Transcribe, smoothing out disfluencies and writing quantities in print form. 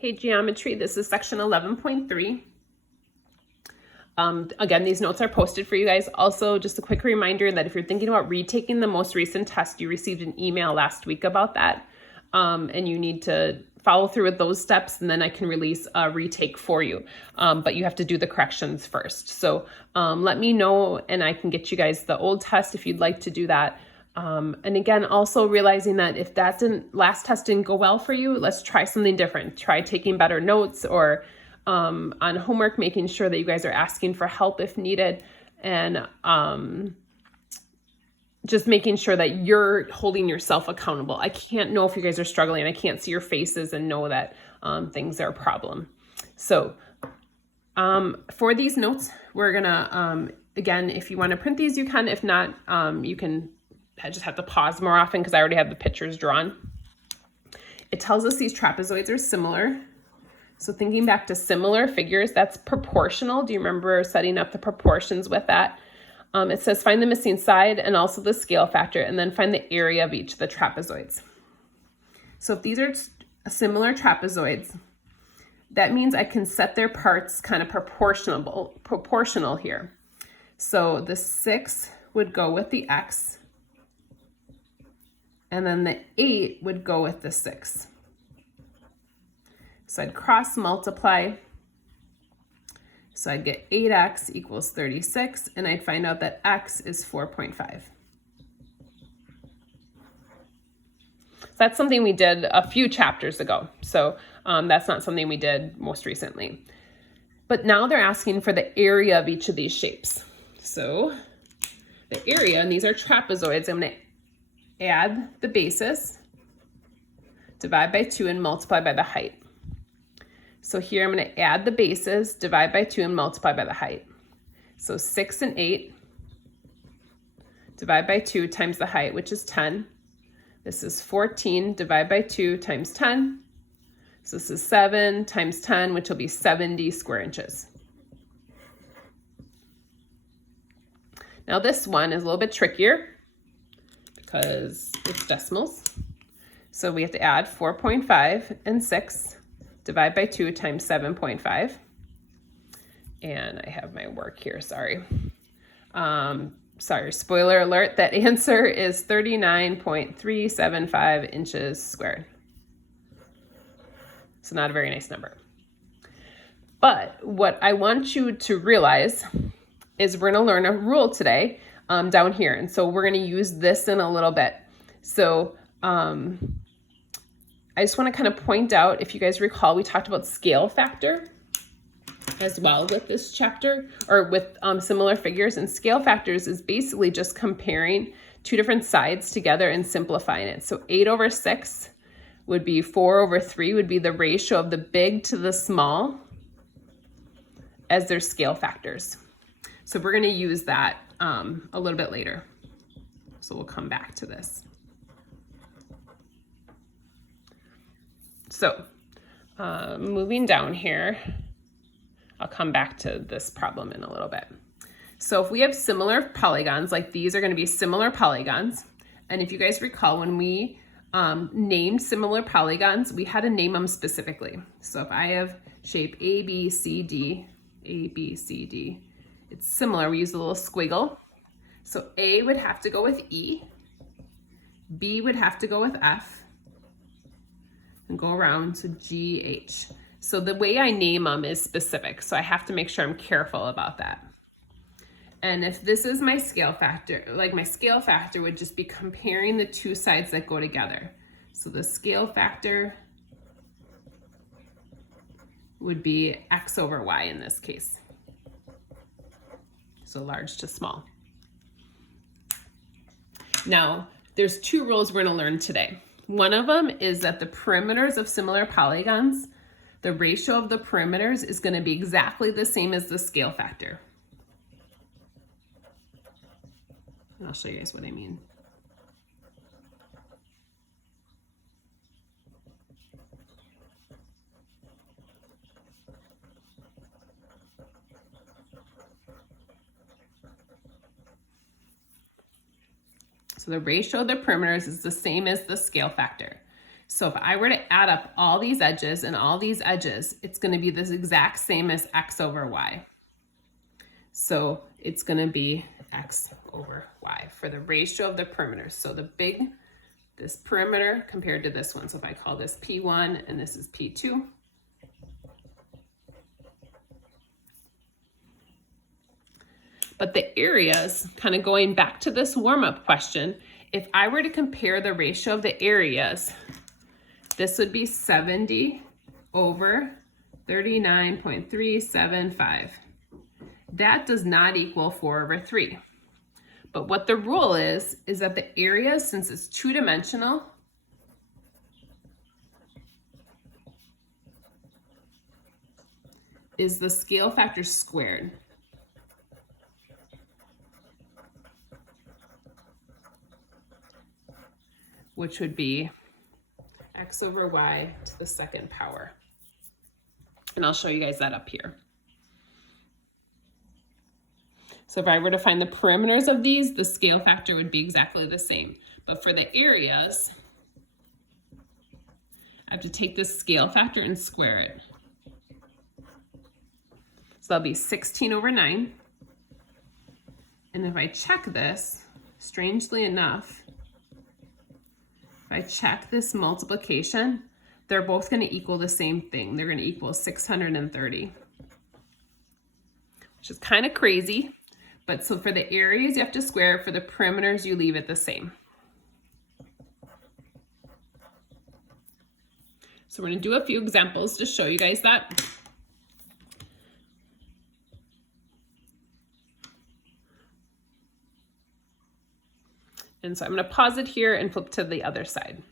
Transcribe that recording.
Hey, geometry, this is section 11.3. Again, these notes are posted for you guys. Also, just a quick reminder that if you're thinking about retaking the most recent test, you received an email last week about that. And you need to follow through with those steps, and then I can release a retake for you. But you have to do the corrections first. So let me know, and I can get you guys the old test if you'd like to do that. And again, also realizing that if that last test didn't go well for you, let's try something different. Try taking better notes, or on homework, making sure that you guys are asking for help if needed, and just making sure that you're holding yourself accountable. I can't know if you guys are struggling. I can't see your faces and know that things are a problem. So for these notes, we're gonna, again, if you wanna print these, you can. If not, you can just have to pause more often because I already have the pictures drawn. It tells us these trapezoids are similar. So thinking back to similar figures, that's proportional. Do you remember setting up the proportions with that? It says find the missing side and also the scale factor, and then find the area of each of the trapezoids. So if these are similar trapezoids, that means I can set their parts kind of proportional here. So the 6 would go with the X, and then the 8 would go with the 6. So I'd cross multiply. So I'd get 8x equals 36, and I'd find out that x is 4.5. That's something we did a few chapters ago. So that's not something we did most recently. But now they're asking for the area of each of these shapes. So the area, and these are trapezoids, I'm going to add the bases, divide by 2, and multiply by the height. So here I'm going to add the bases, divide by 2, and multiply by the height. So 6 and 8, divide by 2 times the height, which is 10. This is 14, divide by 2 times 10. So this is 7 times 10, which will be 70 square inches. Now this one is a little bit trickier because it's decimals. So we have to add 4.5 and 6. Divide by 2 times 7.5. And I have my work here, sorry. Sorry, spoiler alert, that answer is 39.375 inches squared. So not a very nice number. But what I want you to realize is we're gonna learn a rule today down here. And so we're gonna use this in a little bit. So, I just want to kind of point out, if you guys recall, we talked about scale factor as well with this chapter, or with similar figures. And scale factors is basically just comparing two different sides together and simplifying it. So 8/6 would be 4/3 would be the ratio of the big to the small as their scale factors. So we're going to use that a little bit later. So we'll come back to this. So moving down here, I'll come back to this problem in a little bit. So if we have similar polygons, like these are going to be similar polygons. And if you guys recall, when we named similar polygons, we had to name them specifically. So if I have shape A, B, C, D, it's similar. We use a little squiggle. So A would have to go with E, B would have to go with F, and go around to G, H. So the way I name them is specific. So I have to make sure I'm careful about that. And if this is my scale factor, like my scale factor would just be comparing the two sides that go together. So the scale factor would be x/y in this case. So large to small. Now, there's two rules we're going to learn today. One of them is that the perimeters of similar polygons, the ratio of the perimeters is going to be exactly the same as the scale factor. And I'll show you guys what I mean. So the ratio of the perimeters is the same as the scale factor. So if I were to add up all these edges and all these edges, it's going to be this exact same as x over y. So it's going to be x over y for the ratio of the perimeters. So this perimeter compared to this one. So if I call this P1 and this is P2, but the areas, kind of going back to this warm-up question, if I were to compare the ratio of the areas, this would be 70 over 39.375. That does not equal 4 over 3. But what the rule is that the area, since it's two-dimensional, is the scale factor squared. Which would be x over y to the second power. And I'll show you guys that up here. So if I were to find the perimeters of these, the scale factor would be exactly the same. But for the areas, I have to take this scale factor and square it. So that'll be 16 over 9. And if I check this, strangely enough, if I check this multiplication, they're both going to equal the same thing. They're going to equal 630, which is kind of crazy. But so for the areas, you have to square. For the perimeters, you leave it the same. So we're going to do a few examples to show you guys that. And so I'm going to pause it here and flip to the other side.